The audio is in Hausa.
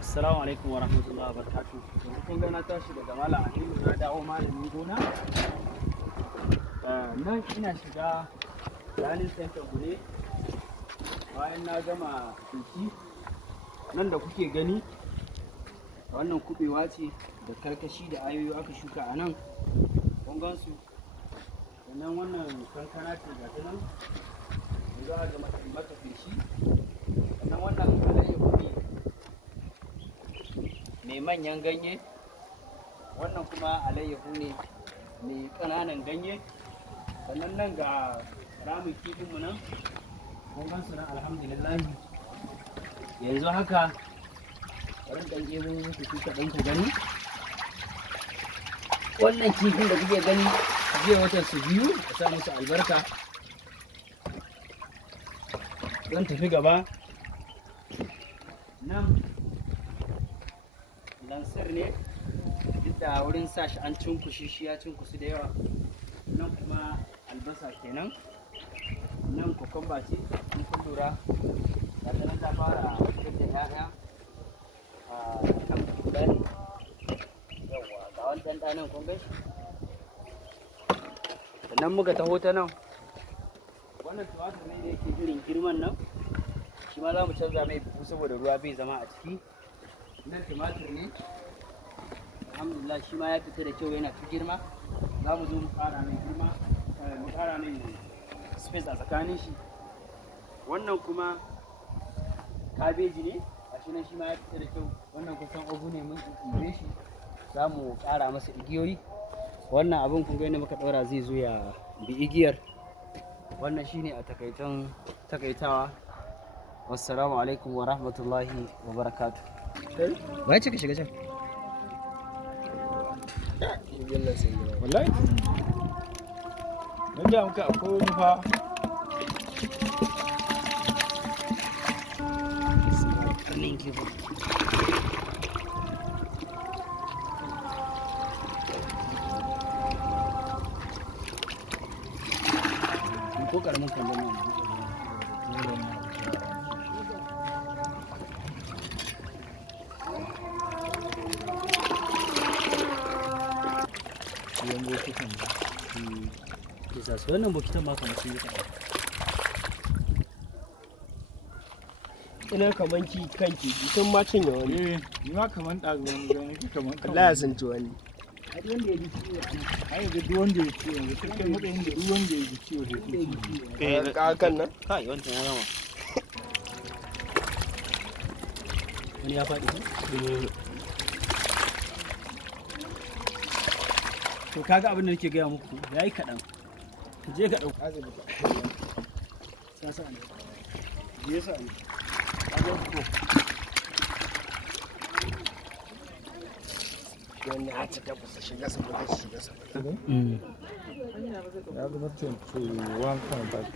Assalamu alaikum wa rahmatullahi wa barakatuh. Yanzu kun ga na tashi daga Malam Aminu na dawo malamin gona. Nan ina shiga ranar center gure bayan na gama feshi. Nan da kuke gani wannan kubewa ce da karkashi da ayoyi aka shuka a nan. Kun gan su. Sannan wannan kankana ce ga ta nan. Yanzu aka gama mata feshi. Sannan wannan alayyahu ne mai manyan ganye, wannan kuma alayyahu ne mai ƙananan ganye. Sannan nan ga ramin kifinmu nan kun gan su nan alhamdulillah. Yanzu haka bari ɗan ɗebo muku su kaɗan ku gani. Wannan kifin da kuke gani jiya watan su biyu, a sa musu albarka. Zan tafi gaba nan lansir ne, duk da wurin sa shi an cunkushe shi ya cunkusu da yawa. Nan kuma albasa kenan, nan kokomba ce in kun lura ga ta nan ta fara fitar da 'ya'ya a kan guda ne. Yawwa ga wani ɗan ɗanan kun gan shi. Sannan muka taho ta nan, wannan tumatur ne da yake irin girman nan, shi ma za mu canza mai buhu saboda ruwa bai zama a ciki. Nan tumatur ne, alhamdulillah shi ma ya fita da kyau, yana ta girma. Za mu zo mu ƙara mai girma, mu ƙara mai space a tsakanin shi. Wannan kuma kabeji ne, a shi nan shi ma ya fita da kyau. Wannan kusan ogu ne mun ɗiɗɗire shi, za mu ƙara masa igiyoyi. Wannan abin kun ga yadda muka ɗaura zai zo ya bi igiyar. Wannan shine a takaitawa. Wassalamu alaikum wa rahmatullahi wa barakatuh. Bai ce ka shiga can. Wallahi? Nan da muka akwai wani fa. Ko karamin kwallon nan. Yan bokitan kisa su wannan bokitan ma kamar sun yi kaɗan. Ina kaman kanki sun ma cinye wani. Ni ma kaman ɗazu wani zai nake kaman Allah ya sun ci wani. Har wanda ya ji ciwo a nan. ai ga duk wanda ya ciwo yanzu sai kai matsayin da duk wanda ya ji ciwo sai kai ciwo. Kakan nan. Kai wancan ya gama. Wani ya faɗi ko? To kaga abin da nake gaya muku yayi kaɗan. Je ka ɗauka. Sasa ne. Je sa ne. Wannan ya ci tabbasa shiga saboda shiga saboda. Ya zama 21 kan